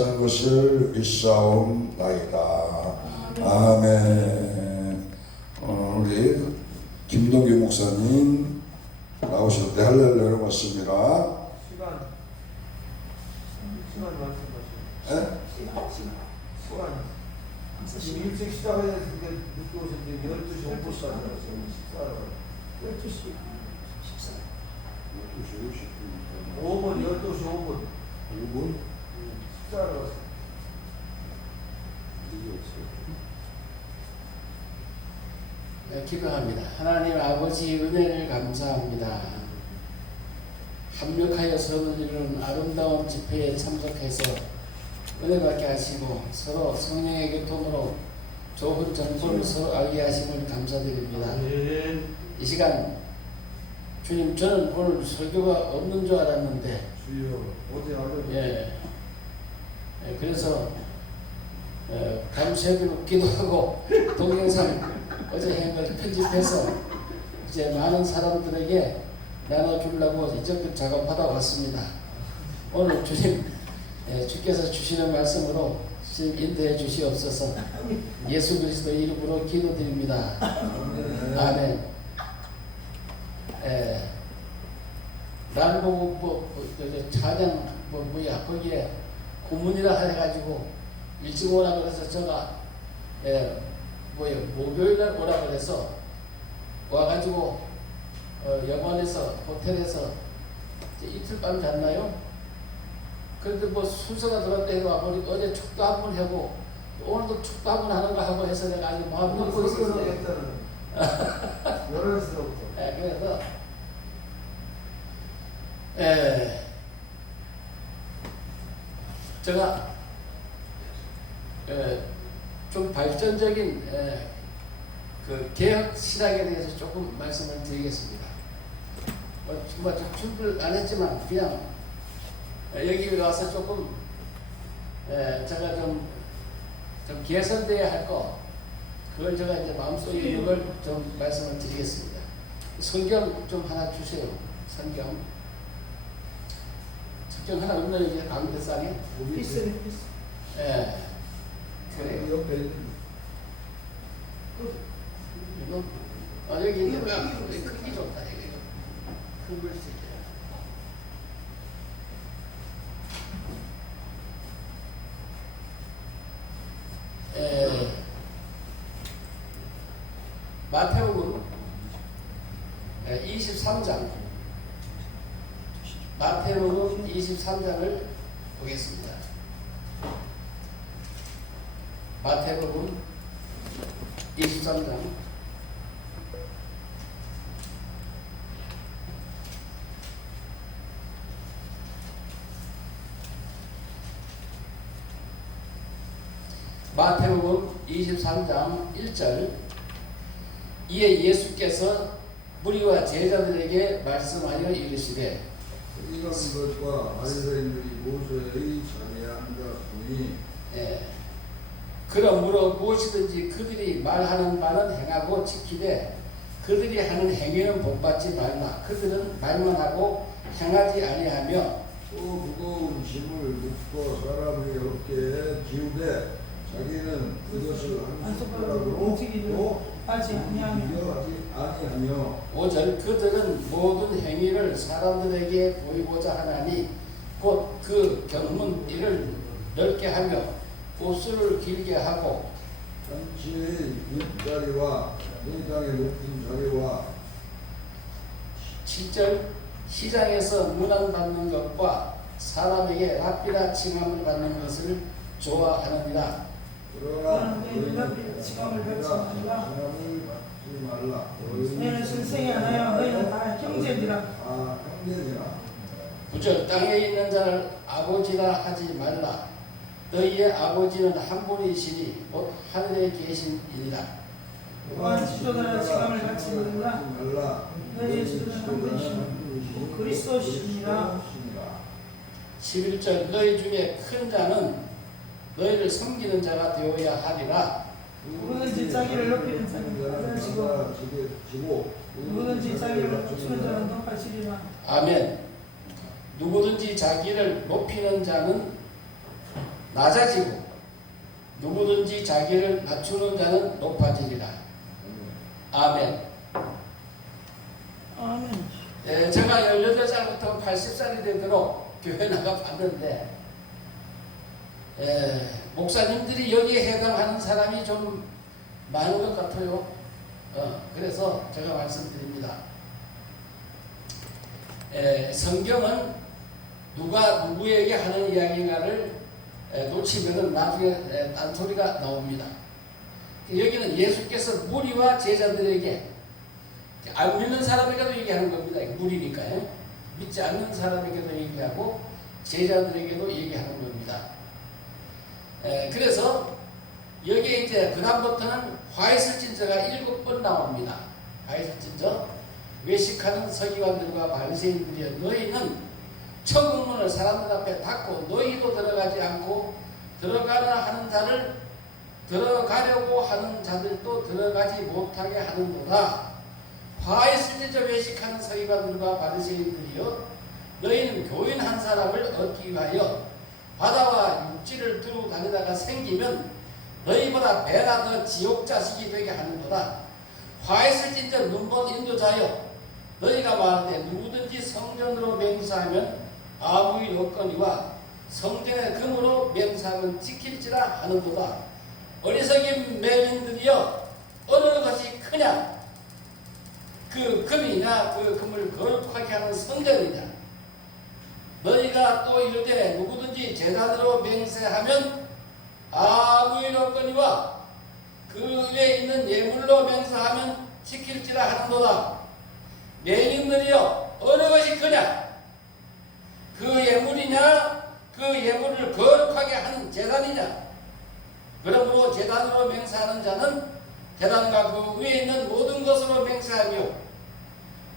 사는 것을 믿사옵나이다. 아멘. 우리 김동규 목사님 나오셨는데 할렐루야 왔습니다. 시간 말씀하시죠. 시간. 지금 일찍 시작해야 늦게 오셨는데 12시 5분까지 식사하러 가요. 12시 14. 5분, 12시 5분. 5분? 식사하러 갔어요. 네, 기도합니다. 하나님 아버지 은혜를 감사합니다. 합력하여 서로 이루는 아름다운 집회에 참석해서 은혜받게 하시고 서로 성령의 교통으로 좋은 정보를 서로 알게 하심을 감사드립니다. 이 시간 주님, 저는 오늘 설교가 없는 줄 알았는데 주여, 어제 하루. 그래서 감사드리고 기도하고 동영상 어제 한 걸 편집해서 이제 많은 사람들에게 나눠주려고 이제껏 작업하다 왔습니다. 오늘 주님, 주께서 주시는 말씀으로 인도해 주시옵소서. 예수 그리스도 이름으로 기도드립니다. 아멘. 날 보고 찬양 뭐야 거기에 고문이라 해가지고 일찍 오라 그래서 제가 목요일날 오라 그래서 와가지고 영원에서 호텔에서 이틀 밤 잤나요? 그런데 뭐 순서가 들었다 해도 와보니 어제 축도 한 번 하고 오늘도 축도 한 번 하는 거 하고 해서 내가 아주 마음 놓고 있었는데 열흘서부터. 그래서 제가 좀 발전적인 그 개혁 신학에 대해서 조금 말씀을 드리겠습니다. 정말 좀 준비를 안 했지만 그냥 여기 와서 조금 제가 좀 개선돼야 할 거 그걸 제가 이제 마음속에 있는 걸 좀 말씀을 드리겠습니다. 성경 좀 하나 주세요. 성경 하나 없나요? 이제 가운데상에? 있어요. 그래요. 옆에 있는. 이거 여기 있는 거야. 크기 좋다. 이거 큰 글씨. 마태복음 23장 마태복음 23장을 보겠습니다. 마태복음 23장 마태복음 23장 1절 이에 예수께서 무리와 제자들에게 말씀하여 이르시되 이런 것과 바리새인들이 모세의 자네한가 보니 그러므로 무엇이든지 그들이 말하는 바는 행하고 지키되 그들이 하는 행위는 본받지 말라. 그들은 말만 하고 행하지 아니하며 또 무거운 짐을 묶고 사람의 어깨에 지우되 자기는 그것을 한 손가락으로 또 하지 아니하며 5절 그들은 모든 행위를 사람들에게 보이고자 하나니 곧 그 경문 이를 넓게 하며 옷수를 길게 하고 잔치의 윗자리와 회당의 높은 자리와 7절 시장에서 문안받는 것과 사람에게 랍비라 칭함을 받는 것을 좋아하느니라. 그러나 너희는 랍비라 칭함을 받지 말라. 칭함을 받지 말라. 너희는 선생이 하나요. 너희는 다 형제니라. 다 형제니라. 9절 땅에 있는 자를 아버지라 하지 말라. 너희의 아버지는 한 분이시니 곧 하늘에 계신 이니라. 또한 지도자라 칭함을 받지 말라. 너희의 지도자는 한 분이시니 분이시니 그리스도시니라. 11절 너희 중에 큰 자는 너희를 섬기는 자가 되어야 하리라. 누구든지 자기를 높이는 자는 낮아지고 누구든지 자기를 낮추는 자는 높아지리라. 아멘. 누구든지 자기를 높이는 자는 낮아지고 누구든지 자기를 낮추는 자는 높아지리라. 아멘. 아멘. 제가 18살부터 80살이 되도록 교회 나가 봤는데 목사님들이 여기에 해당하는 사람이 좀 많은 것 같아요. 그래서 제가 말씀드립니다. 성경은 누가 누구에게 하는 이야기인가를 놓치면 나중에 딴소리가 나옵니다. 여기는 예수께서 무리와 제자들에게 안 믿는 사람에게도 얘기하는 겁니다. 무리니까요. 믿지 않는 사람에게도 얘기하고 제자들에게도 얘기하는 겁니다. 그래서 여기에 이제 그다음부터는 화이슬진저가 7번 나옵니다. 화이슬진저, 외식하는 서기관들과 바리새인들이여 너희는 천국문을 사람들 앞에 닫고 너희도 들어가지 않고 들어가려고 하는 자들도 들어가지 못하게 하는도다. 화이슬진저 외식하는 서기관들과 바리새인들이여 너희는 교인 한 사람을 얻기 위하여 바다와 육지를 두루 다니다가 생기면 너희보다 배나 더 지옥 자식이 되게 하는도다. 화이슬진저 눈먼 인도자여 너희가 말하되 누구든지 성전으로 맹세하면 아무 일 없거니와 성전의 금으로 맹세하면 지킬지라 하는도다. 어리석인 맹인들이여 어느 것이 크냐? 그 금이냐 그 금을 거룩하게 하는 성전이냐? 너희가 또 이르되 누구든지 제단으로 맹세하면 아무 일 없거니와 그 위에 있는 예물로 맹세하면 지킬지라 하는도다. 맹인들이여 어느 것이 크냐? 그 예물이냐 그 예물을 거룩하게 하는 제단이냐? 그러므로 제단으로 맹세하는 자는 제단과 그 위에 있는 모든 것으로 맹세하며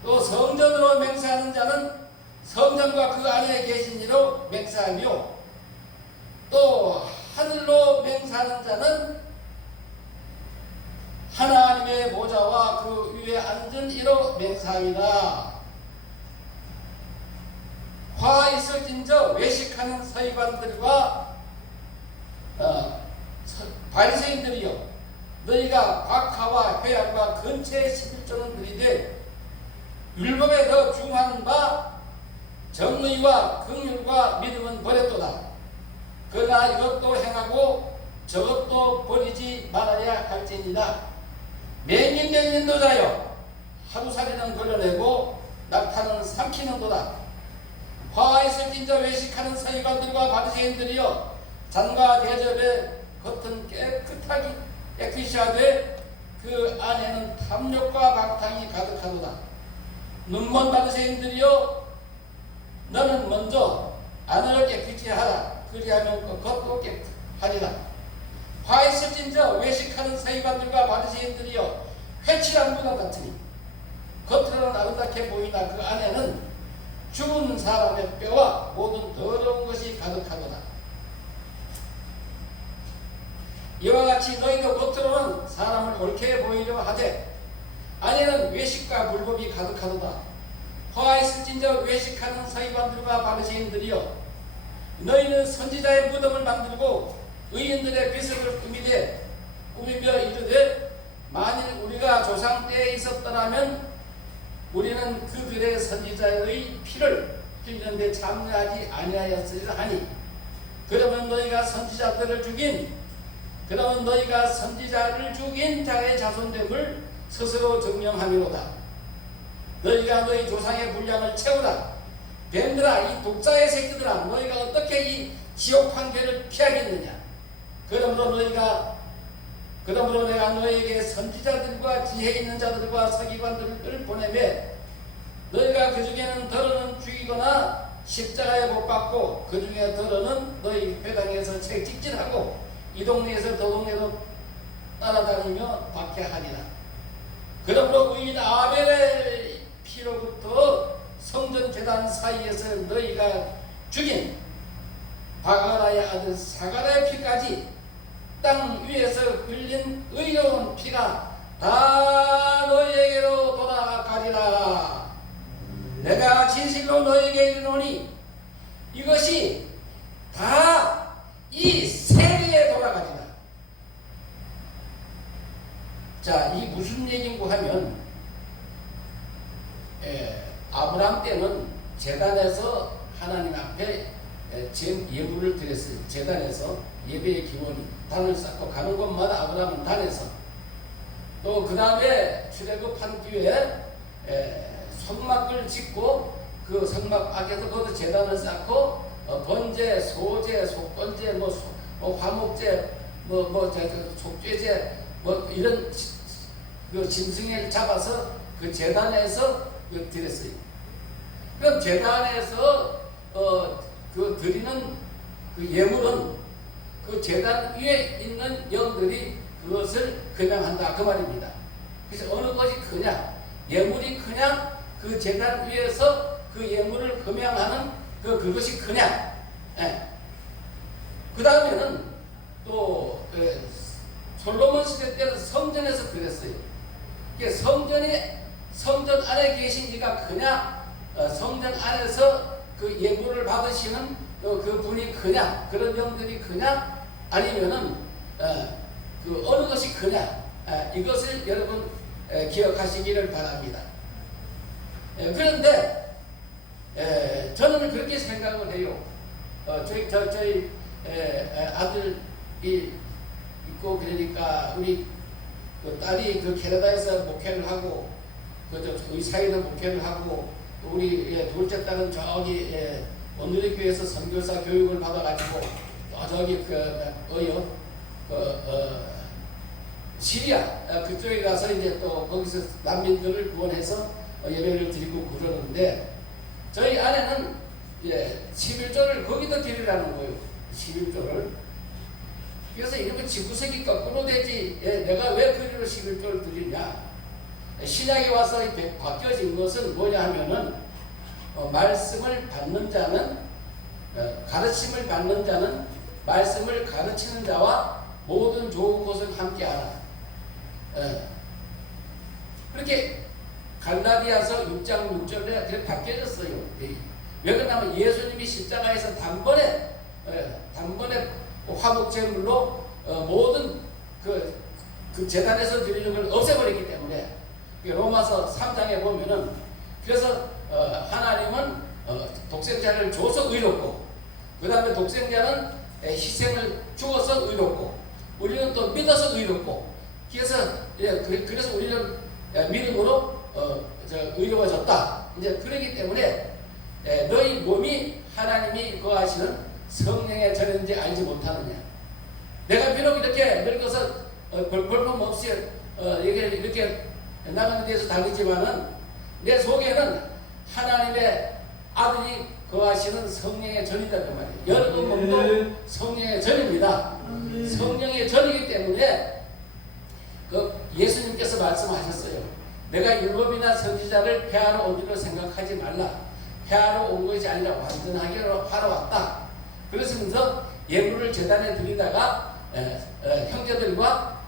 또 성전으로 맹세하는 자는 성전과 그 안에 계신 이로 맹세하며 또 하늘로 맹세하는 자는 하나님의 보좌와 그 위에 앉은 이로 맹세하리라. 화 있을진저 외식하는 서기관들과 바리새인들이여 너희가 박하와 회약과 근처의 11조는 들이되 율법에 더 중하는 바 정의와 긍휼과 믿음은 버렸도다. 그러나 이것도 행하고 저것도 버리지 말아야 할지니라. 맹인된 인도자여 하루살이는 걸어내고 낙타는 삼키는도다. 화가 있을진저 외식하는 서기관들과 바리새인들이여 잔과 대접에 겉은 깨끗이 하되 그 안에는 탐욕과 방탕이 가득하도다. 눈먼 바리새인들이여 너는 먼저 안을 깨끗이 하라. 그리하면 겉도 깨끗하리라. 화 있을진저 외식하는 서기관들과 바리새인들이여 회칠한 문화 같으니 겉으로는 아름답게 보이나 그 안에는 죽은 사람의 뼈와 모든 더러운 것이 가득하도다. 이와 같이 너희도 겉으로는 사람을 옳게 보이려 하되 안에는 외식과 불법이 가득하도다. 화 있을진저 외식하는 서기관들과 바리새인들이여 너희는 선지자의 무덤을 만들고 의인들의 비석을 꾸미며 이르되 만일 우리가 조상 때에 있었더라면 우리는 그들의 선지자의 피를 흘리는데 참여하지 아니하였으리라 하니 그러면 너희가 선지자를 죽인 자의 자손됨을 스스로 증명하미로다. 너희가 너희 조상의 분량을 채우라. 뱀들아 이 독자의 새끼들아 너희가 어떻게 이 지옥 판결을 피하겠느냐. 그러므로 내가 너희에게 선지자들과 지혜 있는 자들과 서기관들을 보내매 너희가 그 중에는 더러는 죽이거나 십자가에 못 박고 그 중에 더러는 너희 회당에서 책찍질하고 이 동네에서 저 동네로 따라다니며 박해하리라. 그러므로 의인 아벨의 피로부터 성전 제단 사이에서 너희가 죽인 바가라의 아들 사가라의 피까지 땅 위에서 흘린 의로운 피가 다 너희에게로 돌아가리라. 내가 진실로 너희에게 이르노니 이것이 다 이 자, 이 무슨 얘기인고 하면 아브라함 때는 제단에서 하나님 앞에 예물을 드렸어요. 제단에서 예배의 기본이 단을 쌓고 가는 곳마다 아브라함은 단에서 또 그 다음에 출애굽한 뒤에 성막을 짓고 그 성막 앞에서 거기서 제단을 쌓고 번제, 소제, 속번제, 화목제, 속죄제 이런 그 짐승을 잡아서 그 제단에서 드렸어요. 그럼 제단에서 그 드리는 그 예물은 그 제단 위에 있는 영들이 그것을 금양한다 그 말입니다. 그래서 어느 것이 크냐, 예물이 크냐, 그 제단 위에서 그 예물을 금양하는 그것이 크냐. 그 다음에는 또 솔로몬 시대 때는 성전에서 그랬어요. 성전 안에 계신 이가 크냐, 성전 안에서 그 예물을 받으시는 그 분이 크냐, 그런 영들이 크냐, 아니면은 그 어느 것이 크냐, 이것을 여러분 기억하시기를 바랍니다. 그런데 저는 그렇게 생각을 해요. 저희 아들이 있고 그러니까 우리 그 딸이 그 캐나다에서 목회를 하고 그 의사에도 목회를 하고 우리 둘째 딸은 저기 온누리교회에서 선교사 교육을 받아가지고 저기 시리아 그쪽에 가서 이제 또 거기서 난민들을 구원해서 예배를 드리고 그러는데 저희 아내는 11조를 거기다 드리라는 거예요. 11조를. 그래서 이렇게 지구색이 거꾸로 되지 내가 왜 그리로 11조를 드리냐. 신약에 와서 바뀌어진 것은 뭐냐 하면은 말씀을 받는 자는 가르침을 받는 자는 말씀을 가르치는 자와 모든 좋은 것을 함께하라. 그렇게 갈라디아서 6장 6절에 그렇게 바뀌어졌어요. 왜 그러냐면 예수님이 십자가에서 단번에 화목제물로 모든 그 제단에서 드리는 걸 없애버렸기 때문에 로마서 3장에 보면은 그래서 하나님은 독생자를 줘서 의롭고 그 다음에 독생자는 희생을 주어서 의롭고 우리는 또 믿어서 의롭고 그래서 우리는 믿음으로 의로워졌다. 이제 그러기 때문에 너희 몸이 하나님이 거하시는 성령의 전인지 알지 못하느냐. 내가 비록 이렇게 늙어서 볼품 없이 이렇게 나가는 데서 달리지만은 내 속에는 하나님의 아들이 거하시는 성령의 전이다 그 말이에요. 여러분 몸도 성령의 전입니다. 성령의 전이기 때문에 예수님께서 말씀하셨어요. 내가 율법이나 선지자를 폐하러 온 줄로 생각하지 말라. 폐하러 온 것이 아니라 완전하게 하러 왔다. 그러면서 예물을 제단에 드리다가 형제들과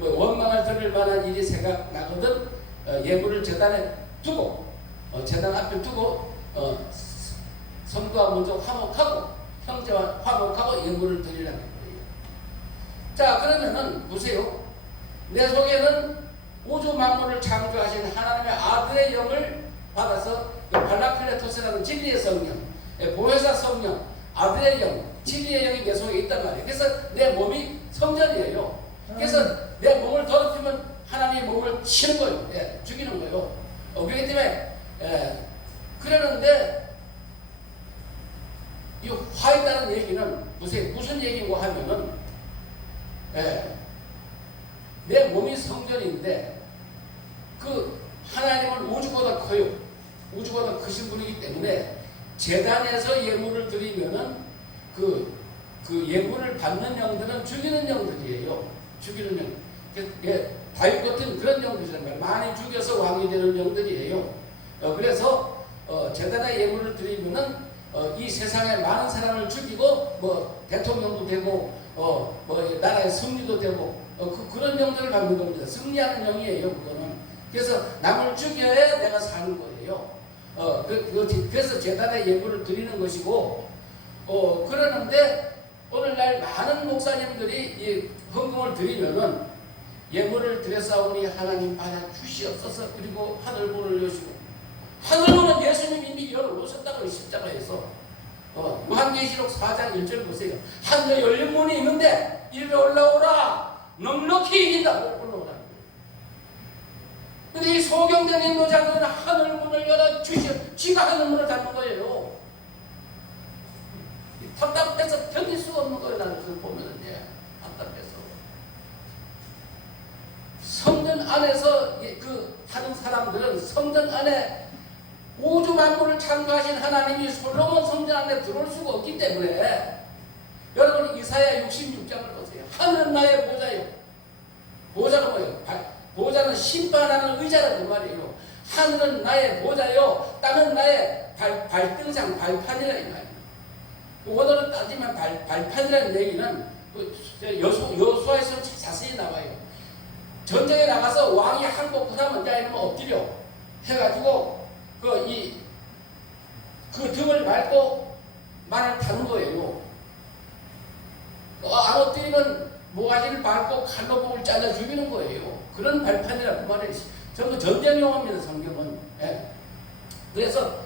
원망을 들을 만한 일이 생각나거든 예물을 제단에 두고 제단 앞에 두고 성도와 먼저 화목하고 형제와 화목하고 예물을 드리라는 거예요. 자, 그러면은 보세요. 내 속에는 우주 만물을 창조하신 하나님의 아들의 영을 받아서 발라클레토스라는 진리의 성령, 보혜사 성령, 아들의 영, 진리의 영이 내 속에 있단 말이에요. 그래서 내 몸이 성전이에요. 그래서 내 몸을 더럽히면 하나님의 몸을 치는 거예요. 죽이는 거예요. 그렇기 때문에 그러는데 이 화있다는 얘기는 무슨 얘기고 하면은 내 몸이 성전인데 그 하나님은 우주보다 커요. 우주보다 크신 분이기 때문에 제단에서 예물을 드리면은 그 예물을 받는 영들은 죽이는 영들이에요. 죽이는 영. 다윗 같은 그런 영들이란 말이에요. 많이 죽여서 왕이 되는 영들이에요. 그래서 제단에 예물을 드리면은 이 세상에 많은 사람을 죽이고 대통령도 되고 나라의 승리도 되고 그런 영들을 받는 겁니다. 승리하는 영이에요. 그거는. 그래서 남을 죽여야 내가 사는 거예요. 그래서 제단에 예물을 드리는 것이고 그러는데 오늘날 많은 목사님들이 이 헌금을 드리면은 예물을 드렸사오니 하나님 받아 주시옵소서. 그리고 하늘문을 여시고, 하늘문은 예수님 이미 열어놓으셨다고 십자가에서. 요한계시록 4장 1절 보세요. 하늘에 열린 문이 있는데 이리 올라오라, 넉넉히 이긴다고 올라오라. 근데 이 소경된 인도자들은 하늘문을 열어 주시오. 지가 하늘문을 닫는 거예요. 답답해서 견딜 수가 없는 거예요. 나는 그걸 보면은 답답해서. 성전 안에서 그 하는 사람들은 성전 안에 우주 만물을 창조하신 하나님이 솔로몬 성전 안에 들어올 수가 없기 때문에, 여러분 이사야 66장을 보세요. 하늘은 나의 보좌요. 보좌가 뭐예요? 보좌는 심판하는 의자라는 그 말이에요. 하늘은 나의 보좌요, 땅은 나의 발등상, 발판이라 이 말이에요. 오늘은 따지만 발판이라는 얘기는 여수아에서 자세히 나와요. 전쟁에 나가서 왕이 항복을 하면 이러면 엎드려 해가지고 그 등을 밟고 말을 타는 거예요. 안 엎드리면 모가지를 밟고 칼로 목을 잘라 죽이는 거예요. 그런 발판이라고 말해요. 전부 전쟁 용어입니다, 성경은. 예. 그래서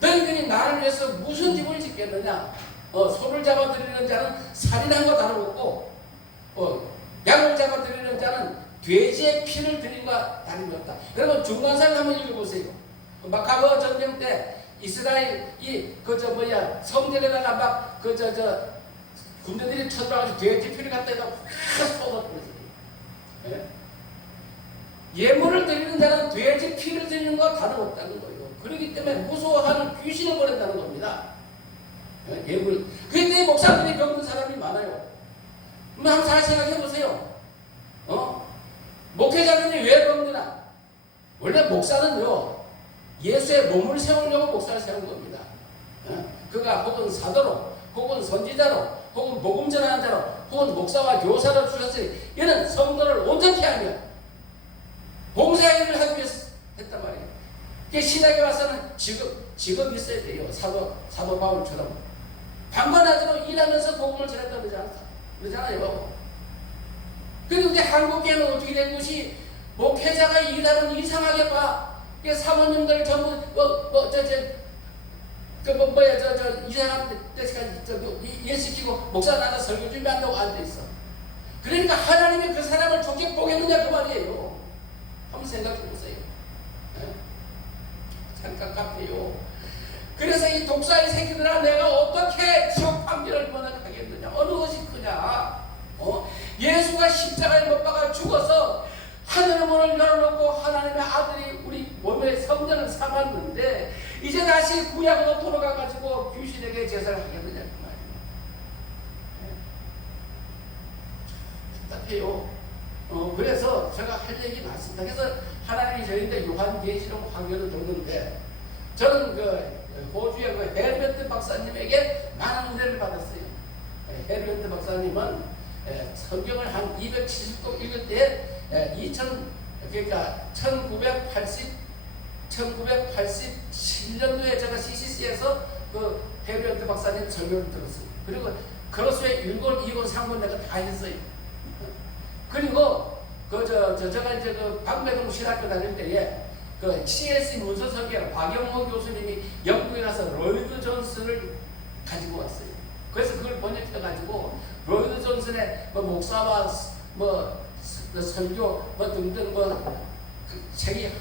너희들이 나를 위해서 무슨 집을 짓겠느냐? 소를 잡아들이는 자는 살인한 거 다름없고, 양을 잡아들이는 자는 돼지의 피를 드린과 다름없다. 여러분 중간사를 한번 읽어보세요. 마카버 전쟁 때 이스라엘이 성전에다가 막 군대들이 쳐들어가지고 돼지 피를 갖다가 확 쏟아버렸어요. 예? 예물을 드리는 자는 돼지 피를 드리는 것과 다름없다는 거예요. 그렇기 때문에 무서워하는 귀신을 보낸다는 겁니다. 예물. 그런데 목사들이 병든 사람이 많아요. 한번 잘 생각해 보세요. 목회자들이 왜 병드나? 원래 목사는요, 예수의 몸을 세우려고 목사를 세운 겁니다. 그가 혹은 사도로, 혹은 선지자로, 혹은 복음 전하는 자로, 혹은 목사와 교사로 주셨으니, 이는 성도를 온전히 하며 봉사일을 하기 위해서 했단 말이에요. 신학에 와서는 직업이 있어야 돼요. 사도 바울처럼 밤낮으로 일하면서 복음을 전했다고 그러잖아요. 그런데 우리 한국에는 어떻게 된 것이, 목회자가 일하는 이상하게 봐. 사모님들 전부 이상한 데까지 일 시키고 목사 나가 설교 준비한다고 앉아있어. 그러니까 하나님이 그 사람을 좋게 보겠느냐 그 말이에요. 한번 생각해 보세요. 참 깝깝해요. 그래서 이 독사의 새끼들아, 내가 어떻게 지옥 판결을 번역하겠느냐? 어느 것이 크냐? 예수가 십자가에 못 박아 죽어서 하늘의 문을 열어놓고 하나님의 아들이 우리 몸의 성전을 삼았는데, 이제 다시 구약으로 돌아가가지고 귀신에게 제사를 하겠느냐 그 말이에요. 답답해요. 그래서 제가 할 얘기 많습니다. 그래서 하나님이 저희한테 요한계시록 강연을 줬는데, 저는 호주의 헤르베트 박사님에게 많은 은혜를 받았어요. 헤르베트 박사님은 성경을 한 270도 읽을 때 1987년도에 제가 CCC에서 그 헤르베트 박사님 설교를 들었어요. 그리고 크로스의 1권, 2권, 3권 내가 다 했어요. 그리고 제가 이제 방배동 신학교 다닐 때에 CLC 문서서기에 박영호 교수님이 영국에 가서 로이드 존슨을 가지고 왔어요. 그래서 그걸 번역해가지고 로이드 존슨의 목사와 설교 등등 그 책이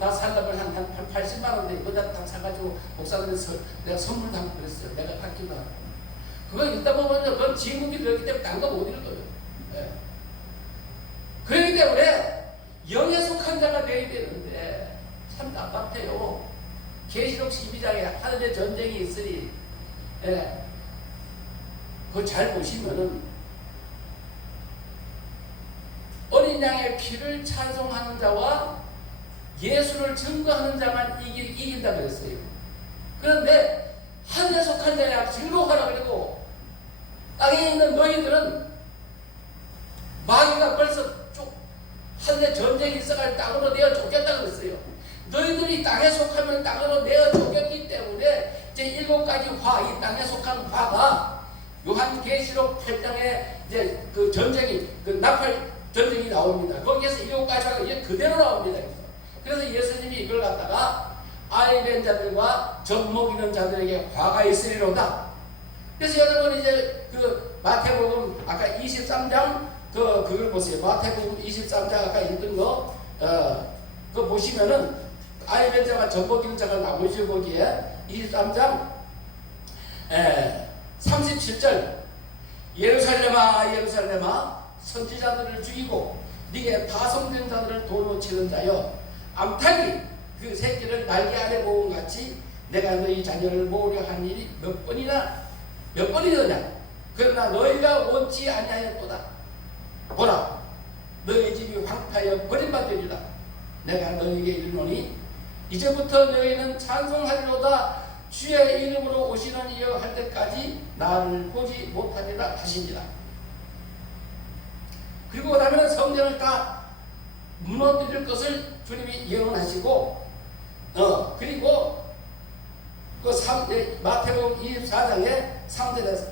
다 살려면 한 80만 원인데 그거 다 사가지고 목사님한테 내가 선물도 하고 그랬어요. 내가 아끼도 하고. 그거 읽다 보면 그건 지문이 들었기 때문에 딴 거 못 읽어요. 예. 그렇기 때문에 영에 속한 자가 되어야 되는데 참 답답해요. 계시록 12장에 하늘의 전쟁이 있으니, 그거 잘 보시면은 어린 양의 피를 찬송하는 자와 예수를 증거하는 자만 이긴다 그랬어요. 그런데 하늘에 속한 자야 즐거워하라 그리고, 땅에 있는 너희들은 마귀가 벌써 하늘에 전쟁이 있어가지고 땅으로 내어 쫓겼다 그랬어요. 너희들이 땅에 속하면 땅으로 내어 쫓겼기 때문에 이제 7가지 화, 이 땅에 속한 화가 요한계시록 8장에 이제 그 전쟁이 나팔 전쟁이 나옵니다. 거기에서 7가지가 이게 그대로 나옵니다. 그래서 예수님이 이걸 갖다가 아이벤 자들과 젖 먹이는 자들에게 화가 있으리로다. 그래서 여러분 이제 그 마태복음 아까 23장 그걸 보세요. 마태복음 23장 아까 읽은 거 그거 보시면은 아이벤 자와 젖 먹이는 자가 나오죠. 거기에 23장 37절 예루살렘아 예루살렘아 선지자들을 죽이고 네게 파송된 자들을 돌로 치는 자여 암탉이 그 새끼를 날개 아래 모은 같이 내가 너희 자녀를 모으려 한 일이 몇 번이더냐. 그러나 너희가 원치 아니하였도다. 보라 너희 집이 황폐하여 버림받으리라. 내가 너희에게 이르노니 이제부터 너희는 찬송하리로다. 주의 이름으로 오시는 이여 할 때까지 나를 보지 못하리라 하시니라. 그리고 그 다음에는 성전을 다 무너뜨릴 것을 주님이 예언하시고 그리고 그 마태복음 24장에 3절에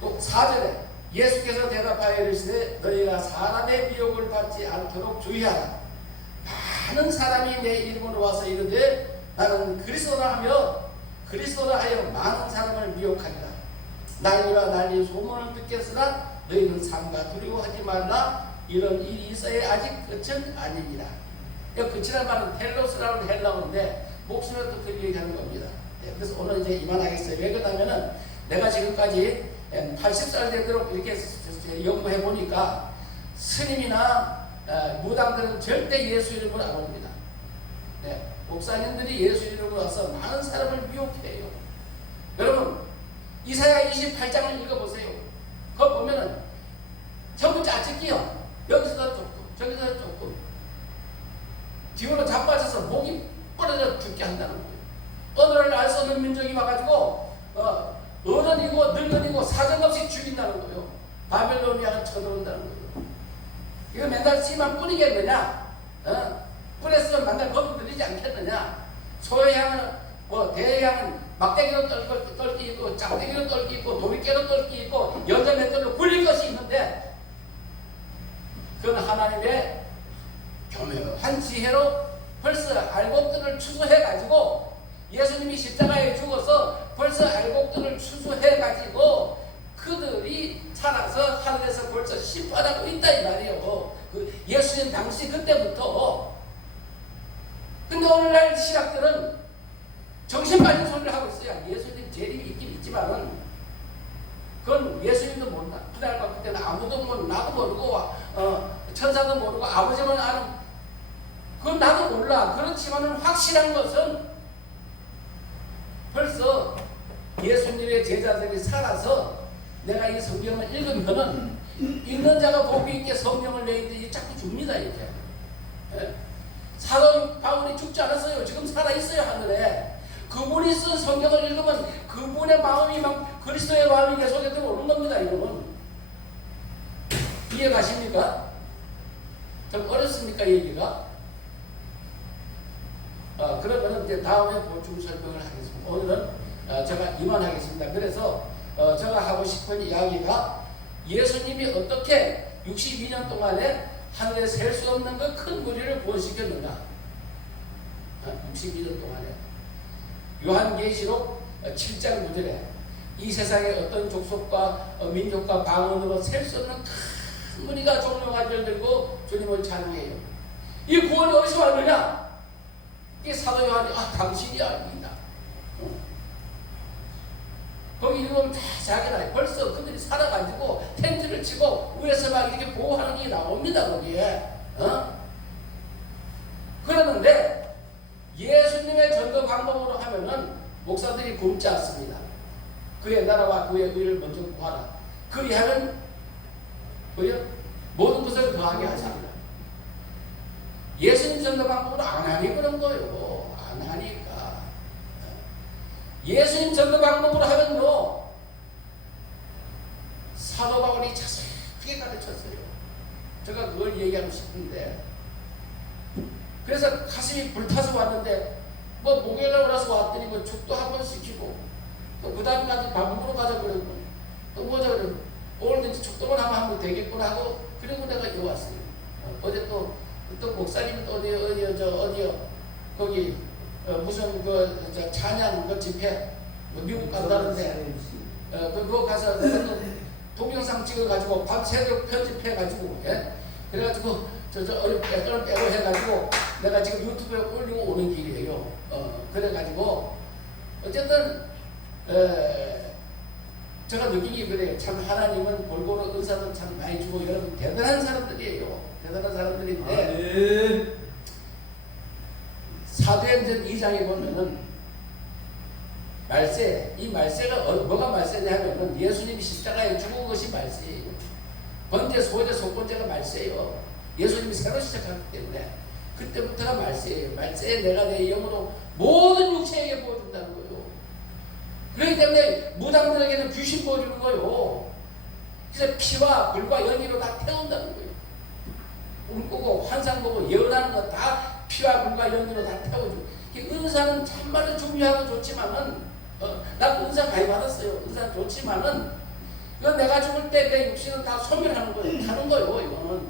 또 4절에 예수께서 대답하여 이르시되 너희가 사람의 미혹을 받지 않도록 주의하라. 많은 사람이 내 이름으로 와서 이르되 나는 그리스도라 하여 많은 사람을 미혹하리라. 난리와 난리 소문을 듣겠으나 너희는 삼가 두려워하지 말라. 이런 일이 있어야 아직 끝은 아니니라. 끝이란 말은 텔로스라는 헬라어인데 목숨을 또 그렇게 얘기하는 겁니다. 그래서 오늘 이제 이만하겠어요. 왜 그러냐면은 내가 지금까지 80살 되도록 이렇게 연구해 보니까 스님이나 무당들은 절대 예수 이름을 안 옵니다. 목사님들이 예수 이름으로 와서 많은 사람을 미혹해요. 여러분 이사야 28장을 읽어보세요. 그거 보면은 전부 짜증이요. 여기서도 조금 저기서도 조금 뒤로 자빠져서 목이 부러져 죽게 한다는 거예요. 오늘을 알 수 없는 민족이 와가지고 어른이고 늙은이고 사정없이 죽인다는 거예요. 바벨로니아가 쳐들어온다는 거예요. 이거 맨날 씨만 뿌리겠느냐? 뿌렸으면 맨날 거기 들리지 않겠느냐? 소양은 대양은 막대기로 떨기 있고 짝대기로 떨기 있고 도리깨로 떨기 있고 여자 맷돌로 굴릴 것이 있는데 그건 하나님의 교묘한 지혜로 벌써 알곡들을 추수해가지고 예수님이 십자가에 죽어서 벌써 알곡들을 추수해가지고 그들이 살아서 하늘에서 벌써 심판하고 있다 이 말이에요. 예수님 당시 그때부터. 근데 오늘날 신학들은 정신 빠진 소리를 하고 있어요. 예수님 재림이 있긴 있지만은 그건 예수님도 모른다. 그날 그때는 아무도 모르고 나도 모르고 천사도 모르고 아버지만 아는 그건 나도 몰라. 그렇지만은 확실한 것은 벌써 예수님의 제자들이 살아서 내가 이 성경을 읽으면은 읽는 자가 복이 있게 성경을 내는데 자꾸 줍니다. 이렇게 사도 바울이 죽지 않았어요. 지금 살아있어요. 하늘에. 그분이 쓴 성경을 읽으면 그분의 마음이 막 그리스도의 마음이 내 속에 들어오는 겁니다. 이거는 이해 가십니까? 좀 어렵습니까? 얘기가? 그러면 이제 다음에 보충 설명을 하겠습니다. 오늘은 제가 이만하겠습니다. 그래서 제가 하고 싶은 이야기가 예수님이 어떻게 62년 동안에 하늘에 셀 수 없는 그 큰 무리를 구원시켰는가? 62년 동안에 요한계시록 7장 9절에 이 세상에 어떤 족속과 민족과 방언으로 셀 수 없는 큰 무리가 종려가지를 들고 주님을 찬양해요. 이 구원이 어디서 왔느냐? 이게 사도 요한이 당신이 아닙니다. 거기 읽으면 다 자기나 벌써 그들이 살아가지고 텐트를 치고 위에서 막 이렇게 보호하는 게 나옵니다. 거기에 그러는데 예수님의 전도 방법으로 하면은 목사들이 굶지 않습니다. 그의 나라와 그의 의를 먼저 구하라. 그리하면 모든 것을 더하게 하십니다. 예수님 전도 방법으로 안 하니 그런 거예요. 안 하니까. 예수님 전도 방법으로 하면요 사도 바울이 자세하게 가르쳤어요. 제가 그걸 얘기하고 싶은데 그래서 가슴이 불타서 왔는데 뭐 목요일날 와서 왔더니 뭐 죽도 한 번 시키고 또 그 다음 날 밥 먹으러 가자 그러고 또 뭐자 그러고 목사님 어디요 거기 무슨 저 찬양 집회 미국 간다는데 그거 가서 동영상 찍어가지고 밤새도록 편집해가지고 그래가지고 저 애들 빼고 해가지고 내가 지금 유튜브에 올리고 오는 길이에요. 그래가지고 어쨌든 제가 느끼기 그래요. 참 하나님은 골고루 은사도 참 많이 주고 여러분 대단한 사람들이에요. 대단한 사람들인데 사도행전 2장에 보면은 말세, 이 말세가 뭐가 말세냐 하면은 예수님이 십자가에 죽은 것이 말세예요. 번제, 소제, 속번제가 말세예요. 예수님이 새로 시작하기 때문에 그때부터가 말세예요. 말세에 내가 내 영으로 모든 육체에게 보여준다는 거예요. 그렇기 때문에 무당들에게는 귀신 보여주는 거예요. 그래서 피와 불과 연기로 다 태운다는 거예요. 꿈꾸고 환상 보고 예언하는 거 다 피와 불과 연기로 다 태워주고. 이 은사는 참말로 중요하고 좋지만은 난 은사 많이 받았어요. 은사 좋지만은 이건 내가 죽을 때 내 육신은 다 소멸하는 거예요. 타는 거예요. 이거는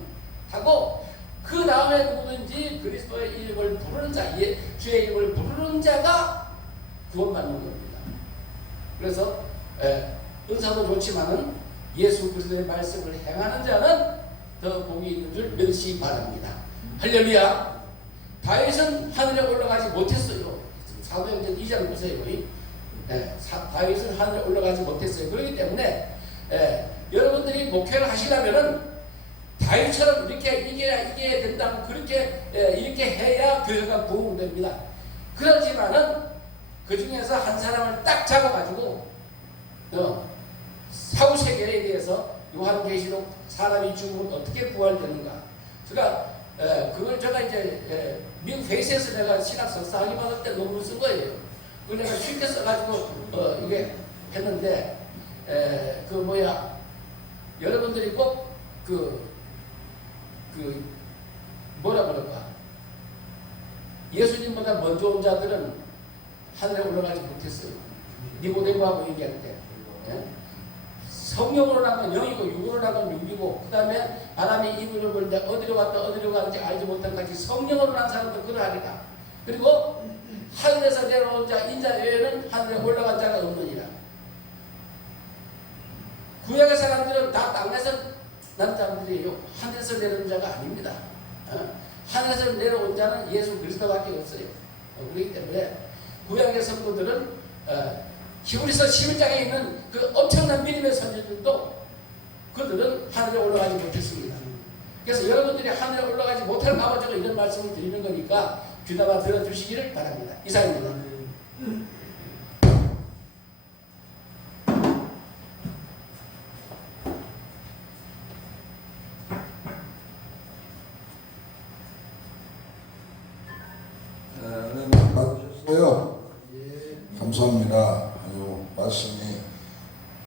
하고 그 다음에 누구든지 그리스도의 이름을 부르는 자, 주의 이름을 부르는 자가 구원받는 겁니다. 그래서 은사도 좋지만은 예수 그리스도의 말씀을 행하는 자는 더 복이 있는 줄 명시 바랍니다. 할렐루야. 다윗은 하늘에 올라가지 못했어요. 사도행전 2장 보세요. 다윗은 하늘에 올라가지 못했어요. 그렇기 때문에 여러분들이 목회를 하시려면은 다윗처럼 이렇게 이겨야 된다고 그렇게 이렇게 해야 교회가 부흥됩니다. 그렇지만은 그 중에서 한 사람을 딱 잡아가지고 사후세계에 대해서 요한계시록 사람이 죽으면 어떻게 부활되는가. 그걸 제가 이제 미국 회의에서 내가 신학 석사학위 받을 때 논문 쓴 거예요. 그걸 내가 쉽게 써가지고 이게 했는데 여러분들이 꼭 뭐라 그럴까. 예수님보다 먼저 온 자들은 하늘에 올라가지 못했어요. 니고데모하고 얘기할 때. 성령으로 나면 영이고 육으로 나면 육이고 그 다음에 바람이 이불을 불때 어디로 갔다 어디로 가는지 알지 못한 같이 성령으로 난 사람도 그러하리라. 그리고 하늘에서 내려온 자 인자 외에는 하늘에 올라간 자가 없느니라. 구약의 사람들은 다 땅에서 난 사람들이에요. 하늘에서 내려온 자가 아닙니다. 하늘에서 내려온 자는 예수 그리스도밖에 없어요. 그렇기 때문에 구약의 성도들은 히브리서 11장에 있는 그 엄청난 믿음의 선지들도 그들은 하늘에 올라가지 못했습니다. 그래서 여러분들이 하늘에 올라가지 못할 가가지고 이런 말씀을 드리는 거니까 귀담아 들어주시기를 바랍니다. 이상입니다. 받으셨어요? 감사합니다. 아주 말씀이